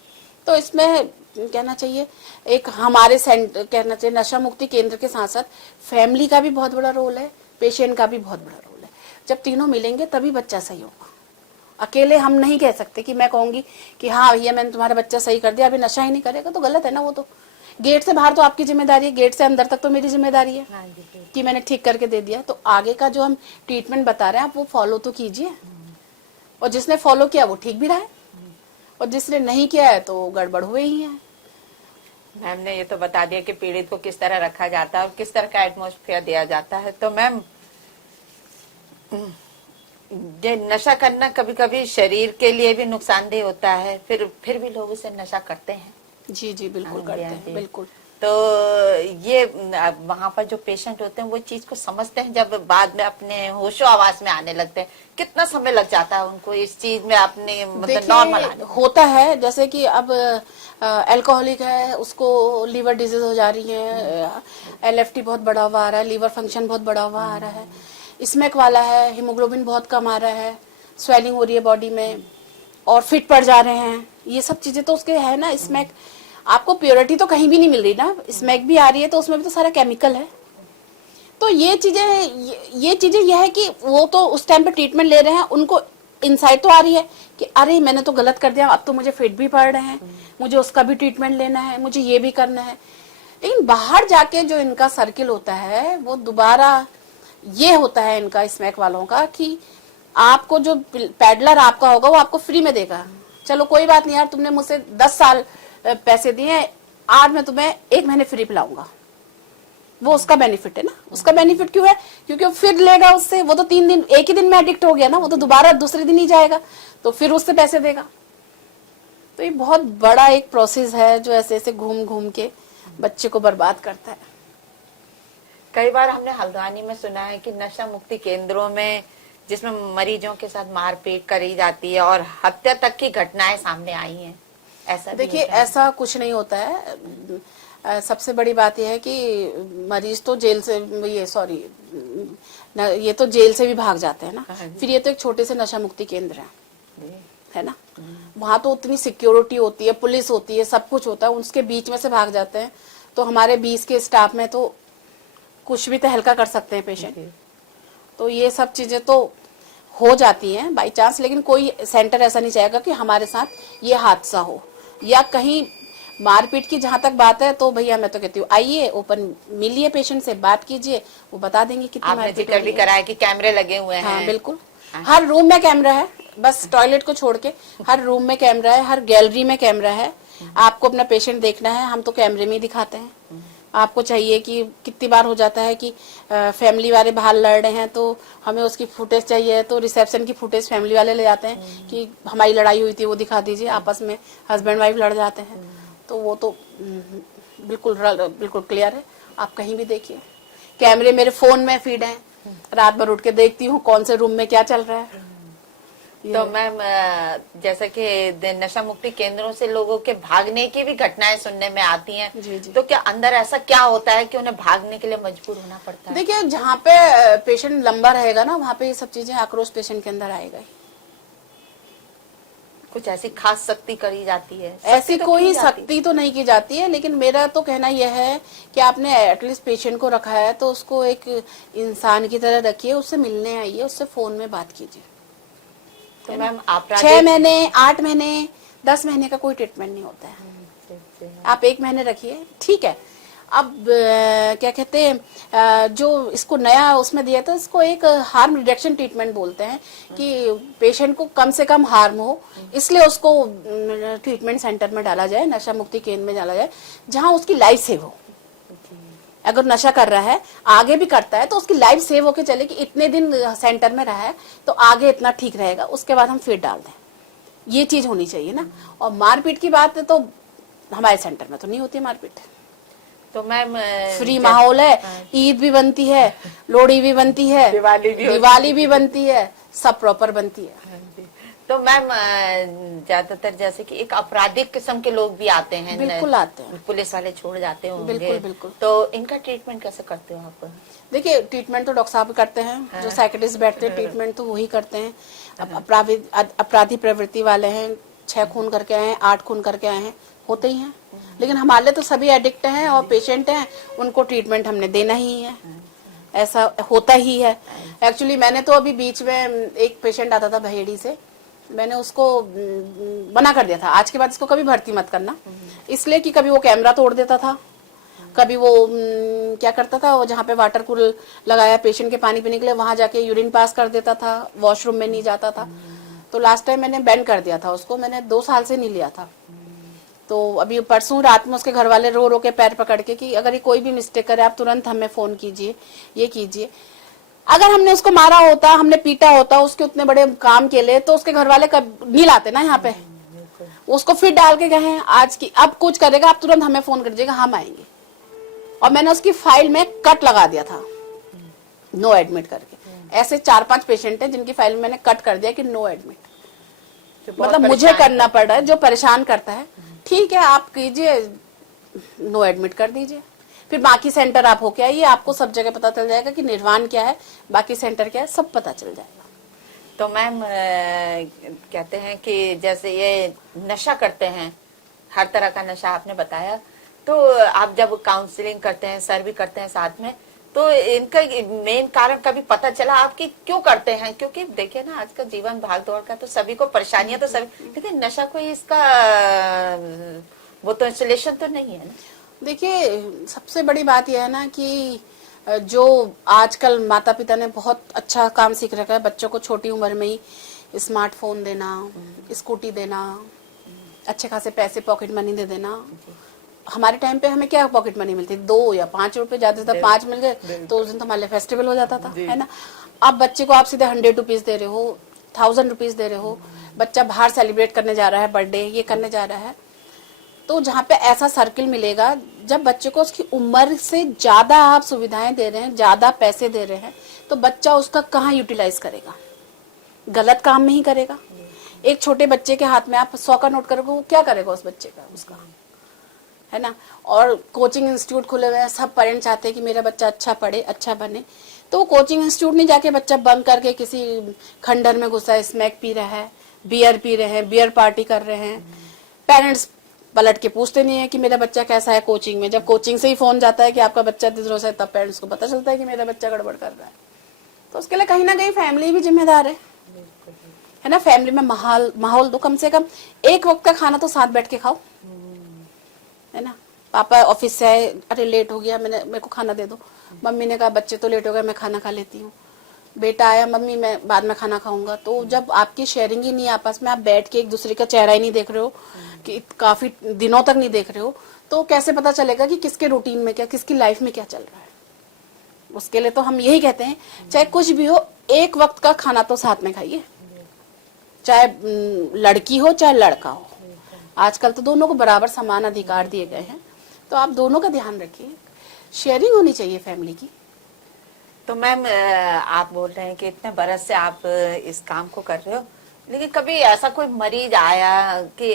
तो इसमें कहना चाहिए, एक हमारे कहना चाहिए नशा मुक्ति केंद्र के साथ साथ फैमिली का भी बहुत बड़ा रोल है, पेशेंट का भी बहुत बड़ा रोल है। जब तीनों मिलेंगे तभी बच्चा सही होगा। अकेले हम नहीं कह सकते कि मैं कहूंगी कि हाँ भैया मैंने तुम्हारा बच्चा सही कर दिया, अभी नशा ही नहीं करेगा, तो गलत है ना वो तो। गेट से बाहर तो आपकी जिम्मेदारी है, गेट से अंदर तक तो मेरी जिम्मेदारी है हाँ जी। कि मैंने ठीक करके दे दिया। तो आगे का जो हम ट्रीटमेंट बता रहे हैं आप वो फॉलो तो कीजिए, और जिसने फॉलो किया वो ठीक भी रहा है, और जिसने नहीं किया है तो गड़बड़ हुए ही है। मैम ने ये तो बता दिया कि पीड़ित को किस तरह रखा जाता है और किस तरह का एटमॉस्फेयर दिया जाता है। तो मैम ये नशा करना कभी कभी शरीर के लिए भी नुकसानदेह होता है, फिर भी लोग उसे नशा करते हैं। जी जी बिल्कुल हाँ करते जी, हाँ हैं, जी। बिल्कुल। तो ये वहां पर जो पेशेंट होते हैं वो चीज को समझते हैं जब बाद में अपने होशो आवाज में आने लगते हैं? कितना समय लग जाता है उनको इस चीज में अपने मतलब नॉर्मल आने? होता है जैसे कि अब अल्कोहलिक है, उसको लीवर डिजीज हो जा रही है, LFT बहुत बढ़ा हुआ आ रहा है, लीवर फंक्शन बहुत बढ़ा हुआ आ रहा है, स्मैक वाला है, हीमोग्लोबिन बहुत कम आ रहा है, स्वेलिंग हो रही है बॉडी में, और फिट पड़ जा रहे हैं, ये सब चीजें तो उसके है ना। स्मैक आपको प्योरिटी तो कहीं भी नहीं मिल रही ना, स्मैक भी आ रही है तो उसमें भी तो सारा केमिकल है। तो ये चीजें यह है कि वो तो उस टाइम पे ट्रीटमेंट ले रहे हैं, उनको इंसाइट तो आ रही है कि अरे मैंने तो गलत कर दिया, अब तो मुझे फिट भी पड़ रहे हैं, मुझे उसका भी ट्रीटमेंट लेना है, मुझे ये भी करना है। लेकिन बाहर जाके जो इनका सर्किल होता है वो दोबारा ये होता है इनका स्मैक वालों का कि आपको जो पैडलर आपका होगा वो आपको फ्री में देगा। चलो कोई बात नहीं यार, तुमने मुझसे 10 साल पैसे दिए, आज मैं तुम्हें 1 महीने फ्री पिलाऊंगा। वो उसका बेनिफिट है ना। उसका बेनिफिट क्यों है? क्योंकि वो फिर लेगा उससे, वो तो 3 दिन एक ही दिन में एडिक्ट हो गया ना, वो तो दोबारा दूसरे दिन ही जाएगा, तो फिर उससे पैसे देगा। तो ये बहुत बड़ा एक प्रोसेस है जो ऐसे ऐसे घूम घूम के बच्चे को बर्बाद करता है। कई बार हमने हल्द्वानी में सुना है कि नशा मुक्ति केंद्रों में जिसमें मरीजों के साथ मारपीट करी जाती है और हत्या तक की घटनाएं सामने आई हैं। ऐसा देखिए ऐसा कुछ नहीं होता है। सबसे बड़ी बात यह है कि मरीज तो जेल से ये तो जेल से भी भाग जाते हैं ना। फिर ये तो एक छोटे से नशा मुक्ति केंद्र है ना। वहां तो उतनी सिक्योरिटी होती है, पुलिस होती है, सब कुछ होता है, उसके बीच में से भाग जाते हैं। तो हमारे 20 के स्टाफ में तो कुछ भी तहलका कर सकते हैं पेशेंट। तो ये सब चीजें तो हो जाती हैं बाई चांस, लेकिन कोई सेंटर ऐसा नहीं चाहेगा कि हमारे साथ ये हादसा हो या कहीं मारपीट की। जहां तक बात है तो भैया मैं तो कहती हूँ आइए, ओपन मिलिए, पेशेंट से बात कीजिए, वो बता देंगे कितनी आपने जिक्र भी करा है कि कैमरे लगे हुए हैं। हाँ बिल्कुल, हर रूम में कैमरा है, बस टॉयलेट को छोड़ के हर रूम में कैमरा है, हर गैलरी में कैमरा है। आपको अपना पेशेंट देखना है, हम तो कैमरे में ही दिखाते हैं। आपको चाहिए कि कितनी बार हो जाता है कि फैमिली वाले बाहर लड़ रहे हैं तो हमें उसकी फुटेज चाहिए, तो रिसेप्शन की फुटेज फैमिली वाले ले जाते हैं कि हमारी लड़ाई हुई थी वो दिखा दीजिए। आपस में हस्बैंड वाइफ लड़ जाते हैं, तो वो तो बिल्कुल क्लियर है, आप कहीं भी देखिए। कैमरे मेरे फोन में फीड हैं, रात भर उठ के देखती हूँ कौन से रूम में क्या चल रहा है। तो मैम जैसे कि नशा मुक्ति केंद्रों से लोगों के भागने की भी घटनाएं सुनने में आती हैं। जी जी। तो क्या अंदर ऐसा क्या होता है कि उन्हें भागने के लिए मजबूर होना पड़ता है? देखिए जहाँ पे पेशेंट लंबा रहेगा ना, वहाँ पे ये सब चीजें आक्रोश पेशेंट के अंदर आएगा ही। कुछ ऐसी खास सख्ती करी जाती है? ऐसी कोई सख्ती तो नहीं की जाती है, लेकिन मेरा तो कहना यह है कि आपने एटलीस्ट पेशेंट को रखा है तो उसको एक इंसान की तरह रखिए, उससे मिलने आइए, उससे फोन में बात कीजिए। तो मैम आप 6 महीने 8 महीने 10 महीने का कोई ट्रीटमेंट नहीं होता है। आप 1 महीने रखिए, ठीक है। अब क्या कहते हैं, जो इसको नया उसमें दिया था, इसको एक हार्म रिडक्शन ट्रीटमेंट बोलते हैं कि पेशेंट को कम से कम हार्म हो, इसलिए उसको ट्रीटमेंट सेंटर में डाला जाए, नशा मुक्ति केंद्र में डाला जाए, जहां उसकी लाइफ सेव हो। अगर नशा कर रहा है, आगे भी करता है, तो उसकी लाइफ सेव होके चले कि इतने दिन सेंटर में रहा है तो आगे इतना ठीक रहेगा, उसके बाद हम फिर डाल दें। ये चीज होनी चाहिए ना। और मारपीट की बात है तो हमारे सेंटर में तो नहीं होती मारपीट। तो मैम फ्री माहौल है, ईद भी बनती है, लोहड़ी भी बनती है, दिवाली भी बनती है, सब प्रॉपर बनती है। तो मैम ज्यादातर जैसे कि एक आपराधिक किस्म के लोग भी आते हैं। बिल्कुल आते हैं, पुलिस वाले छोड़ जाते होंगे। बिल्कुल बिल्कुल। तो इनका ट्रीटमेंट कैसे करते हो आप? देखिए ट्रीटमेंट तो डॉक्टर साहब करते हैं, जो साइकियाट्रिस्ट बैठते हैं ट्रीटमेंट तो वही करते हैं। अब अपराधी प्रवृत्ति वाले हैं, 6 खून करके आए हैं, 8 खून करके आए हैं, होते ही हैं। लेकिन हमारे तो सभी एडिक्ट हैं और पेशेंट हैं, उनको ट्रीटमेंट हमने देना ही है, ऐसा होता ही है। एक्चुअली मैंने तो अभी बीच में एक पेशेंट आता था बहेड़ी से, मैंने उसको मना कर दिया था, आज के बाद इसको कभी भर्ती मत करना, इसलिए कि कभी वो कैमरा तोड़ देता था, कभी वो क्या करता था, वो जहाँ पे वाटर कूलर लगाया पेशेंट के पानी पीने के लिए वहां जाके यूरिन पास कर देता था, वॉशरूम में नहीं जाता था। तो लास्ट टाइम मैंने बैन कर दिया था उसको, मैंने 2 साल से नहीं लिया था। तो अभी परसों रात में उसके घर वाले रो रो के पैर पकड़ के कि अगर ये कोई भी मिस्टेक करे आप तुरंत हमें फोन कीजिए, ये कीजिए। अगर हमने उसको मारा होता, हमने पीटा होता, उसके उतने बड़े काम के लिए, तो उसके घर वाले कब नहीं लाते ना यहाँ पे, उसको फिर डाल के गए आज की अब कुछ करेगा आप तुरंत हमें फोन कर दीजिएगा, हम आएंगे। और मैंने उसकी फाइल में कट लगा दिया था, नो एडमिट करके। ऐसे 4-5 पेशेंट हैं जिनकी फाइल में मैंने कट कर दिया कि नो एडमिट। मतलब मुझे करना पड़ रहा है, जो परेशान करता है, ठीक है आप कीजिए, नो एडमिट कर दीजिए, फिर बाकी सेंटर आप होके आइए, आपको सब जगह पता चल जाएगा कि निर्वाण क्या है, बाकी सेंटर क्या है, सब पता चल जाएगा। तो मैम कहते हैं कि जैसे ये नशा करते हैं, हर तरह का नशा आपने बताया, तो आप जब काउंसलिंग करते हैं, सर भी करते हैं साथ में, तो इनका मेन कारण कभी पता चला आपकी क्यों करते हैं? क्योंकि देखिए ना आज का जीवन भाग दौड़ का, तो सभी को परेशानियां, तो सभी, लेकिन नशा कोई इसका वो तो इंस्टॉलेशन तो नहीं है ना। देखिए सबसे बड़ी बात यह है ना कि जो आजकल माता पिता ने बहुत अच्छा काम सीख रखा है, बच्चों को छोटी उम्र में ही स्मार्टफोन देना, स्कूटी देना, अच्छे खासे पैसे पॉकेट मनी दे देना। हमारे टाइम पे हमें क्या पॉकेट मनी मिलती, 2 या 5 रुपए, ज्यादा से 5 मिल गए तो उस दिन तो हमारे लिए फेस्टिवल हो जाता था, है ना। अब बच्चे को आप सीधे 100 रुपीज दे रहे हो, 1000 रुपीज दे रहे हो, बच्चा बाहर सेलिब्रेट करने जा रहा है, बर्थडे ये करने जा रहा है। तो जहाँ पे ऐसा सर्किल मिलेगा, जब बच्चे को उसकी उम्र से ज्यादा आप सुविधाएं दे रहे हैं, ज्यादा पैसे दे रहे हैं, तो बच्चा उसका कहाँ यूटिलाइज करेगा, गलत काम में ही करेगा। एक छोटे बच्चे के हाथ में आप 100 का नोट करोगे, वो क्या करेगा उस बच्चे का, उसका, है ना। और कोचिंग इंस्टीट्यूट खुले हुए हैं, सब पेरेंट्स चाहते हैं कि मेरा बच्चा अच्छा पढ़े, अच्छा बने, तो वो कोचिंग इंस्टीट्यूट नहीं जाके बच्चा बंक करके किसी खंडर में घुसा है, स्मैक पी रहा है, बियर पी रहे हैं, बियर पार्टी कर रहे हैं। पेरेंट्स पलट के पूछते नहीं है कि मेरा बच्चा कैसा है कोचिंग में। जब कोचिंग से ही फोन जाता है कि आपका बच्चा दिनों से, तब पेरेंट्स को पता चलता है कि मेरा बच्चा गड़बड़ कर रहा है। तो उसके लिए कहीं ना कहीं फैमिली भी जिम्मेदार है ना। फैमिली में माहौल दो, कम से कम एक वक्त का खाना तो साथ बैठ के खाओ, है ना। पापा ऑफिस से आए, अरे लेट हो गया, मेरे को खाना दे दो, मम्मी ने कहा बच्चे तो लेट हो गए, मैं खाना खा लेती हूँ। बेटा आया, मम्मी मैं बाद में खाना खाऊंगा। तो जब आपकी शेयरिंग ही नहीं है आपस में, आप बैठ के एक दूसरे का चेहरा ही नहीं देख रहे हो, कि काफी दिनों तक नहीं देख रहे हो, तो कैसे पता चलेगा कि किसके रूटीन में क्या, किसकी लाइफ में क्या चल रहा है। उसके लिए तो हम यही कहते हैं, चाहे कुछ भी हो, एक वक्त का खाना तो साथ में खाइए, चाहे लड़की हो चाहे लड़का हो। आजकल तो दोनों को बराबर समान अधिकार दिए गए हैं, तो आप दोनों का ध्यान रखिए, शेयरिंग होनी चाहिए फैमिली की। तो मैम आप बोल रहे हैं कि इतने बरस से आप इस काम को कर रहे हो, लेकिन कभी ऐसा कोई मरीज आया कि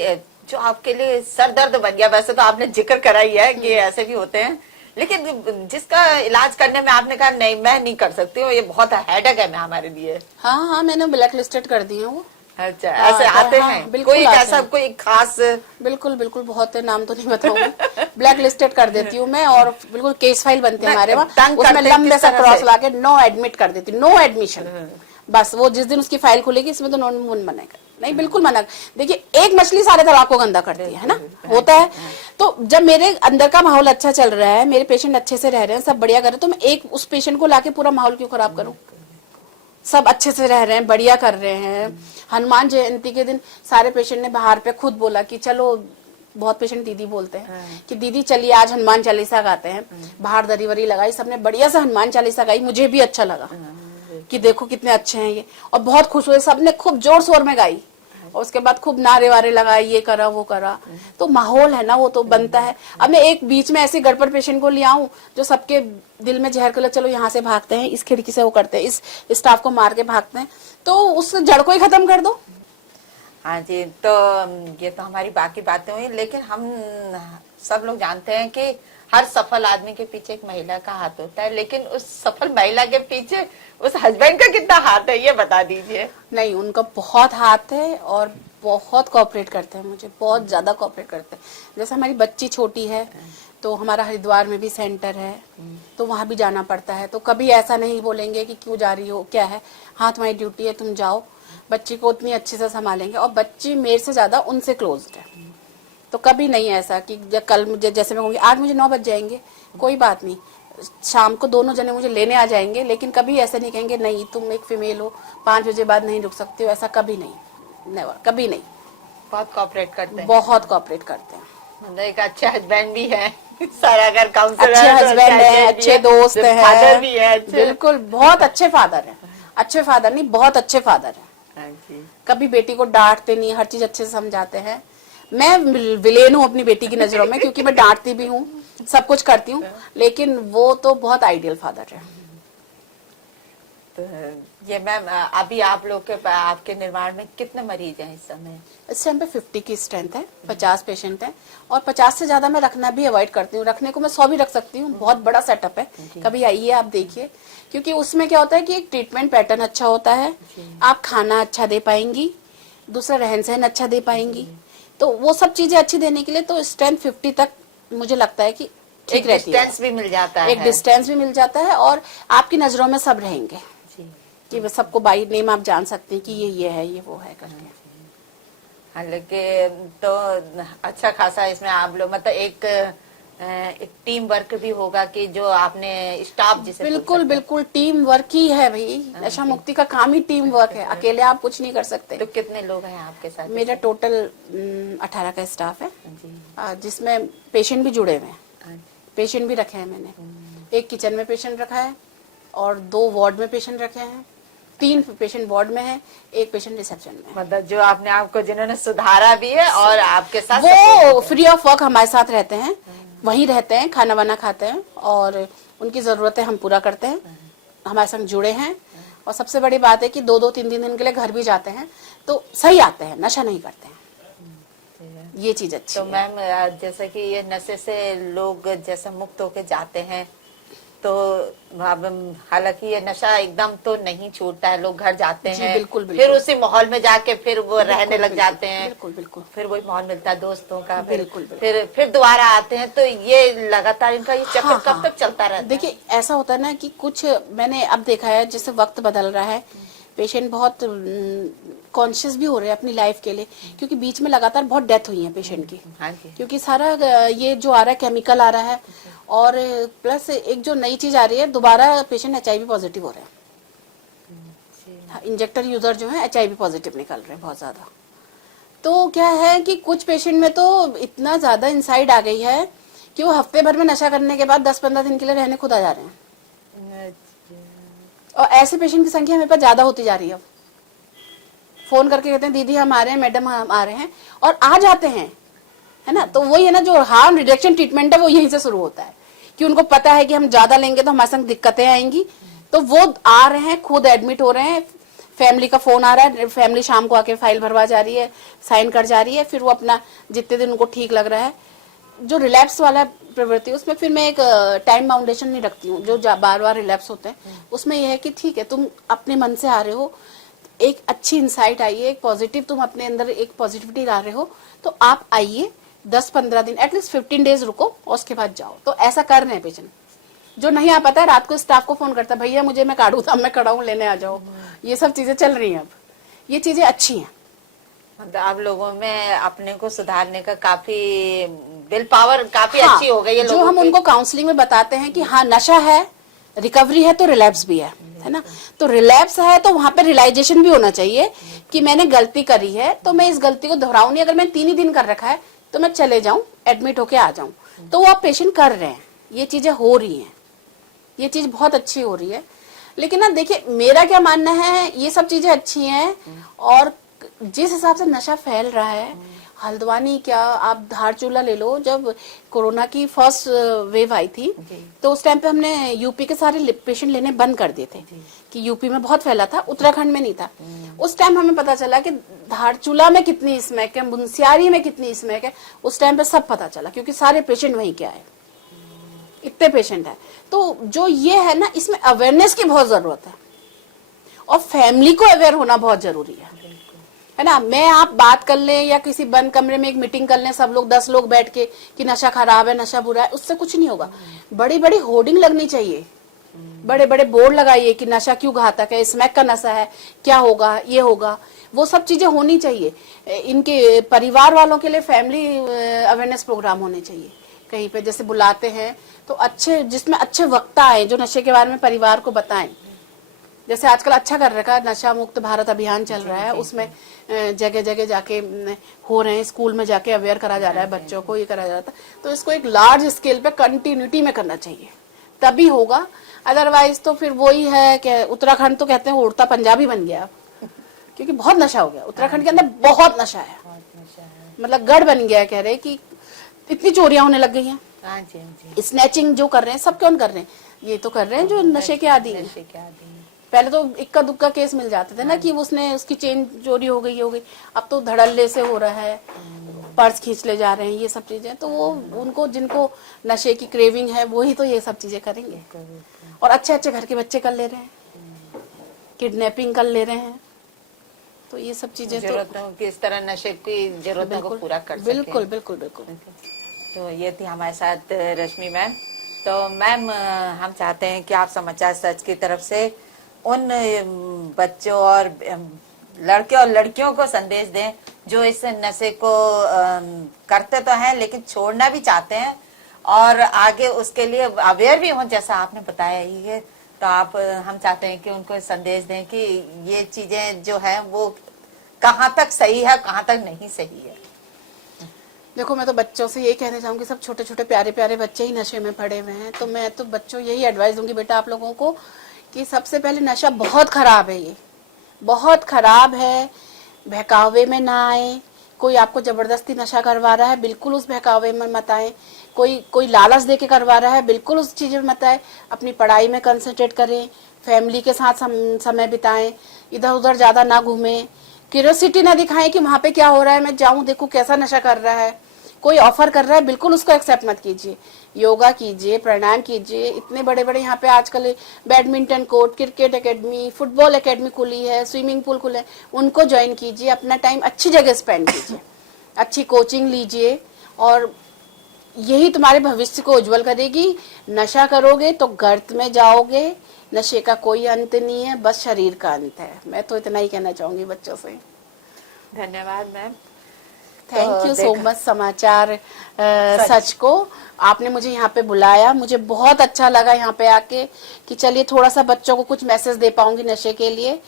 जो आपके लिए सर दर्द बन गया? वैसे तो आपने जिक्र करा ही है कि ऐसे भी होते हैं, लेकिन जिसका इलाज करने में आपने कहा नहीं मैं नहीं कर सकती हूँ, ये बहुत हेडेक है हमारे लिए। हाँ, मैंने ब्लैक लिस्टेड कर दी है वो। अच्छा, ऐसे आते हैं? बिल्कुल कोई ऐसा कोई खास? बिल्कुल बहुत है, नाम तो नहीं बताऊंगी। ब्लैक लिस्टेड कर देती हूँ मैं, और बिल्कुल केस फाइल बनते हैं हमारे वहाँ, उसमें लंबे सा क्रॉस लाके नो एडमिट कर देती, नो एडमिशन। बस वो जिस दिन उसकी फाइल खुलेगी, इसमें तो नॉन मना कर, नहीं बिल्कुल मना। देखिए एक मछली सारे तालाब को गंदा करती है ना, होता है। तो जब मेरे अंदर का माहौल अच्छा चल रहा है, मेरे पेशेंट अच्छे से रह रहे हैं, सब बढ़िया कर रहे हैं, तो मैं एक उस पेशेंट को लाके पूरा माहौल क्यों खराब करूं? सब अच्छे से रह रहे हैं, बढ़िया कर रहे हैं। हनुमान जयंती के दिन सारे पेशेंट ने बाहर पे खुद बोला कि चलो, बहुत पेशेंट दीदी बोलते हैं कि दीदी चलिए आज हनुमान चालीसा गाते हैं। बाहर दरी वरी लगाई, सबने बढ़िया से हनुमान चालीसा गाई, मुझे भी अच्छा लगा कि देखो कितने अच्छे हैं ये, और बहुत खुश हुए, सबने खूब जोर शोर में गाई, और उसके बाद खूब नारे वारे लगाए, ये करा वो करा। तो माहौल है ना, वो तो बनता है। अब मैं एक बीच में ऐसे गड़बड़ पेशेंट को ले आऊं जो सबके दिल में जहर कर, चलो यहाँ से भागते हैं, इस खिड़की से वो करते हैं, इस स्टाफ को मार के भागते हैं, तो उस जड़ को ही खत्म कर दो। हाँ जी, तो ये तो हमारी बाकी बातें हुई, लेकिन हम सब लोग जानते हैं कि हर सफल आदमी के पीछे एक महिला का हाथ होता है, लेकिन उस सफल महिला के पीछे उस हस्बैंड का कितना हाथ है, ये बता दीजिए। नहीं, उनका बहुत हाथ है, और बहुत कोऑपरेट करते हैं, मुझे बहुत ज्यादा कोऑपरेट करते हैं। जैसे हमारी बच्ची छोटी है, तो हमारा हरिद्वार में भी सेंटर है, तो वहां भी जाना पड़ता है, तो कभी ऐसा नहीं बोलेंगे कि क्यों जा रही हो, क्या है, हाँ तुम्हारी ड्यूटी है तुम जाओ। बच्ची को उतनी अच्छे से संभालेंगे, और बच्ची मेरे से ज्यादा उनसे क्लोज्ड है। तो कभी नहीं ऐसा कि कल मुझे, जैसे मैं कहूँगी आज मुझे 9 बज जाएंगे, कोई बात नहीं, शाम को दोनों जने मुझे लेने आ जाएंगे, लेकिन कभी ऐसा नहीं कहेंगे नहीं तुम एक फीमेल हो 5 बजे बाद नहीं रुक सकते हो, ऐसा कभी नहीं, नेवर, कभी नहीं। बहुत कोऑपरेट करते हैं, बहुत कोऑपरेट करते हैं। मतलब एक अच्छे हस्बैंड भी है सारा घर काउंसलर, अच्छे हस्बैंड है, अच्छे दोस्त हैं, फादर भी है अच्छे। बिल्कुल बहुत अच्छे फादर हैं, अच्छे फादर नहीं बहुत अच्छे फादर हैं। हाँ जी। कभी बेटी को डांटते नहीं, हर चीज अच्छे से समझाते हैं। मैं विलेन हूँ अपनी बेटी की नजरों में, क्योंकि मैं डांटती भी हूँ, सब कुछ करती हूँ, लेकिन वो तो बहुत आइडियल फादर है। तो ये मैम अभी आप लोग के आपके निर्माण में कितने मरीज हैं इस समय? इस टाइम पे 50 की स्ट्रेंथ है, 50 पेशेंट हैं, और 50 से ज्यादा मैं रखना भी अवॉइड करती हूँ। रखने को मैं 100 भी रख सकती हूँ, बहुत बड़ा सेटअप है, कभी आइए आप देखिए, क्योंकि उसमें क्या होता है कि एक ट्रीटमेंट पैटर्न अच्छा होता है, आप खाना अच्छा दे पाएंगी, दूसरा रहन सहन अच्छा दे पाएंगी, तो वो सब चीजें अच्छी देने के लिए तो स्ट्रेंथ 50 तक मुझे लगता है कि ठीक रहती है। डिस्टेंस भी मिल जाता है, एक डिस्टेंस भी मिल जाता है, और आपकी नजरों में सब रहेंगे कि वो सबको बाई नेम आप जान सकते हैं कि ये है, ये वो है करके। हालांकि तो अच्छा खासा इसमें आप लोग मतलब एक टीम वर्क भी होगा कि जो आपने स्टाफ जिसे बिल्कुल बिल्कुल टीम वर्क ही है भाई, नशा मुक्ति का काम ही टीम वर्क है, अकेले आप कुछ नहीं कर सकते। तो कितने लोग हैं आपके साथ? मेरा टोटल 18 का स्टाफ है, जिसमें पेशेंट भी जुड़े हुए हैं, पेशेंट भी रखे हैं मैंने। एक किचन में पेशेंट रखा है और 2 वार्ड में पेशेंट रखे हैं, 3 पेशेंट वार्ड में है, 1 पेशेंट रिसेप्शन में। मतलब जो आपने आपको जिन्होंने सुधारा भी है और आपके साथ वो फ्री ऑफ वर्क हमारे साथ रहते हैं, वहीं रहते हैं, खाना वाना खाते हैं, और उनकी जरूरतें हम पूरा करते हैं, हमारे संग जुड़े हैं। और सबसे बड़ी बात है कि 2-2, 3-3 दिन के लिए घर भी जाते हैं, तो सही आते हैं, नशा नहीं करते हैं, ये चीज अच्छी तो मैम जैसे कि ये नशे से लोग जैसे मुक्त होके जाते हैं, तो हालांकि ये नशा एकदम तो नहीं छूटता है, लोग घर जाते हैं, बिल्कुल, बिल्कुल, फिर उसी माहौल में जाके फिर वो रहने लग जाते हैं, बिल्कुल बिल्कुल, फिर वही माहौल मिलता है दोस्तों का, बिल्कुल, फिर दोबारा आते हैं, तो ये लगातार इनका ये चक्कर कब तक चलता रहता है? देखिए ऐसा होता है ना कि कुछ मैंने अब देखा है, जैसे वक्त बदल रहा है, पेशेंट बहुत कॉन्शियस भी हो रहे हैं अपनी लाइफ के लिए, क्योंकि बीच में लगातार बहुत डेथ हुई है पेशेंट की, क्योंकि सारा ये जो आ रहा है केमिकल आ रहा है, और प्लस एक जो नई चीज आ रही है, दोबारा पेशेंट HIV पॉजिटिव हो रहे हैं, इंजेक्टर यूजर जो है HIV पॉजिटिव निकल रहे हैं बहुत ज्यादा। तो क्या है कि कुछ पेशेंट में तो इतना ज्यादा इंसाइड आ गई है कि वो हफ्ते भर में नशा करने के बाद 10-15 दिन के लिए रहने खुद आ जा रहे हैं, और ऐसे पेशेंट की संख्या मेरे पास ज्यादा होती जा रही है। फोन करके कहते हैं दीदी हम आ रहे हैं, मैडम हम आ रहे हैं, और आ जाते हैं, है ना। तो वही है ना, जो हार्म रिडक्शन ट्रीटमेंट है वो यहीं से शुरू होता है, कि उनको पता है कि हम ज्यादा लेंगे तो हमारे संग दिक्कतें आएंगी, तो वो आ रहे हैं, खुद एडमिट हो रहे हैं, फैमिली का फोन आ रहा है, फैमिली शाम को आके फाइल भरवा जा रही है, साइन कर जा रही है, फिर वो अपना जितने दिन उनको ठीक लग रहा है। जो रिलैप्स वाला प्रवृत्ति, उसमें फिर मैं एक टाइम बाउंडेशन नहीं रखती हूँ, जो बार बार रिलैप्स होते हैं उसमें यह है कि ठीक है तुम अपने मन से आ रहे हो, एक अच्छी इंसाइट आई है, एक पॉजिटिव, तुम अपने अंदर एक पॉजिटिविटी ला रहे हो, तो आप आइए 10-15 दिन, एटलीस्ट 15 डेज रुको और उसके बाद जाओ। तो ऐसा कर रहे हैं पेशेंट। जो नहीं आ पाता है रात को स्टाफ को फोन करता है, भैया मुझे मैं काटू था, मैं खड़ा हूँ, लेने आ जाओ। ये सब चीजें चल रही हैं, अब ये चीजें अच्छी हैं। मतलब आप लोगों में अपने को सुधारने का काफी विल पावर काफी अच्छी हो गई है। जो हम उनको काउंसलिंग में बताते हैं कि हाँ नशा है, रिकवरी है, तो रिलैप्स भी है ना। तो रिलैप्स है तो वहां पे रियलाइजेशन भी होना चाहिए कि मैंने गलती करी है, तो मैं इस गलती को दोहराऊं नहीं। अगर मैं 3 ही दिन कर रखा है तो मैं चले जाऊं, एडमिट होके आ जाऊं, तो वो आप पेशेंट कर रहे हैं, ये चीजें हो रही हैं, ये चीज बहुत अच्छी हो रही है। लेकिन ना देखिए मेरा क्या मानना है, ये सब चीजें अच्छी हैं, और जिस हिसाब से नशा फैल रहा है, हल्द्वानी क्या आप धारचूला ले लो, जब कोरोना की फर्स्ट वेव आई थी तो उस टाइम पे हमने यूपी के सारे पेशेंट लेने बंद कर दिए थे कि यूपी में बहुत फैला था, उत्तराखंड में नहीं था। उस टाइम हमें पता चला कि धारचूला में कितनी स्मैक है, मुंशियारी में कितनी स्मैक है, उस टाइम पे सब पता चला, क्योंकि सारे पेशेंट वहीं के आए, इतने पेशेंट है। तो जो ये है ना, इसमें अवेयरनेस की बहुत जरूरत है, और फैमिली को अवेयर होना बहुत जरूरी है ना। मैं आप बात कर लें या किसी बंद कमरे में एक मीटिंग कर लें, सब लोग 10 लोग बैठ के कि नशा खराब है, नशा बुरा है, उससे कुछ नहीं होगा। बड़ी बड़ी होर्डिंग लगनी चाहिए बड़े बड़े बोर्ड लगाइए कि नशा क्यों घातक है, स्मैक का नशा है, क्या होगा, ये होगा, वो सब चीजें होनी चाहिए। इनके परिवार वालों के लिए फैमिली अवेयरनेस प्रोग्राम होने चाहिए कहीं पे, जैसे बुलाते हैं तो अच्छे, जिसमें अच्छे वक्ता आए जो नशे के बारे में परिवार को बताएं। जैसे आजकल अच्छा कर रखा है, नशा मुक्त भारत अभियान चल रहा है, उसमें जगह जगह जाके हो रहे हैं, स्कूल में जाके अवेयर करा जा रहा है बच्चों को, ये करा जा रहा था। तो इसको एक लार्ज स्केल पे कंटिन्यूटी में करना चाहिए, तभी होगा। अदरवाइज तो फिर वही है कि उत्तराखंड तो कहते हैं उड़ता पंजाबी बन गया, क्योंकि बहुत नशा हो गया उत्तराखंड के अंदर, बहुत नशा है, मतलब गढ़ बन गया। कह रहे कि इतनी चोरियां होने लग गई हैं, स्नैचिंग जो कर रहे हैं सब कौन कर रहे हैं, ये तो कर रहे हैं जो नशे के आदी हैं। पहले तो इक्का दुक्का केस मिल जाते थे ना कि उसने, उसकी चेन चोरी हो गई, अब तो धड़ल्ले से हो रहा है, पर्स खींच ले जा रहे हैं, ये सब चीजें। तो वो उनको, जिनको नशे की क्रेविंग है, वही तो ये सब चीजें करेंगे। और अच्छे अच्छे घर के बच्चे कर ले रहे हैं, किडनैपिंग कर ले रहे हैं, तो ये सब चीजें तो किस तरह नशे की जरूरतों को पूरा कर सकें। बिल्कुल बिल्कुल बिल्कुल। तो ये थी हमारे साथ रश्मि मैम। तो मैम, हम चाहते हैं कि आप समाचार सच की तरफ से उन बच्चों और लड़के और लड़कियों को संदेश दें जो इस नशे को करते तो हैं लेकिन छोड़ना भी चाहते हैं और आगे उसके लिए अवेयर भी हों, जैसा आपने बताया ही है। तो आप, हम चाहते हैं कि उनको संदेश दें कि ये चीजें जो है वो कहाँ तक सही है, कहाँ तक नहीं सही है। देखो, मैं तो बच्चों से यही कहना चाहूंगी, सब छोटे छोटे प्यारे प्यारे बच्चे ही नशे में पड़े हुए हैं। तो मैं तो बच्चों यही एडवाइस दूंगी बेटा आप लोगों को कि सबसे पहले नशा बहुत खराब है, ये बहुत खराब है। बहकावे में ना आए। कोई आपको जबरदस्ती नशा करवा रहा है, बिल्कुल उस बहकावे में मत आए। कोई लालच देके करवा रहा है, बिल्कुल उस चीज में मत आए। अपनी पढ़ाई में कंसंट्रेट करें, फैमिली के साथ समय बिताएं, इधर उधर ज्यादा ना घूमें, क्यूरियोसिटी ना दिखाएं कि वहां पे क्या हो रहा है, मैं जाऊं देखूं कैसा नशा कर रहा है। कोई ऑफर कर रहा है, बिल्कुल उसको एक्सेप्ट मत कीजिए। योगा कीजिए, प्राणायाम कीजिए। इतने बड़े बड़े यहाँ पे आजकल badminton court, cricket academy, football academy खुली है, स्विमिंग पूल खुले, उनको ज्वाइन कीजिए। अपना टाइम अच्छी जगह स्पेंड कीजिए, अच्छी कोचिंग लीजिए, और यही तुम्हारे भविष्य को उज्जवल करेगी। नशा करोगे तो गर्त में जाओगे। नशे का कोई अंत नहीं है, बस शरीर का अंत है। मैं तो इतना ही कहना चाहूंगी बच्चों से। धन्यवाद ma'am. Thank you so much समाचार सच को, आपने मुझे यहाँ पे बुलाया। मुझे बहुत अच्छा लगा यहाँ पे आके कि चलिए थोड़ा सा बच्चों को कुछ मैसेज दे पाऊंगी नशे के लिए।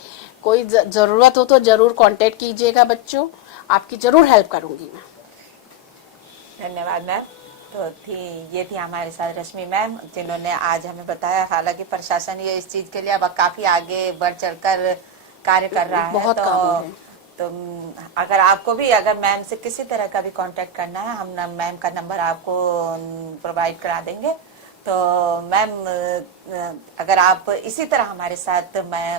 कोई जरूरत हो तो जरूर कांटेक्ट कीजिएगा बच्चों, आपकी जरूर हेल्प करूंगी मैं। धन्यवाद मैम। तो ये थी हमारे साथ रश्मि मैम, जिन्होंने आज हमें बताया। हालांकि प्रशासन ये इस चीज के लिए अब काफी आगे बढ़ चढ़कर कार्य कर रहा है। बहुत काम है। तो अगर आपको भी, अगर मैम से किसी तरह का भी कांटेक्ट करना है, हम मैम का नंबर आपको प्रोवाइड करा देंगे। तो मैम, अगर आप इसी तरह हमारे साथ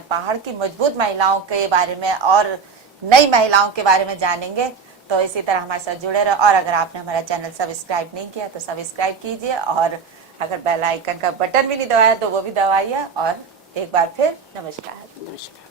पहाड़ की मजबूत महिलाओं के बारे में और नई महिलाओं के बारे में जानेंगे, तो इसी तरह हमारे साथ जुड़े रहे। और अगर आपने हमारा चैनल सब्सक्राइब नहीं किया तो सब्सक्राइब कीजिए, और अगर बेल आइकन का बटन भी नहीं दबाया तो वो भी दबाइए। और एक बार फिर नमस्कार। नमस्कार।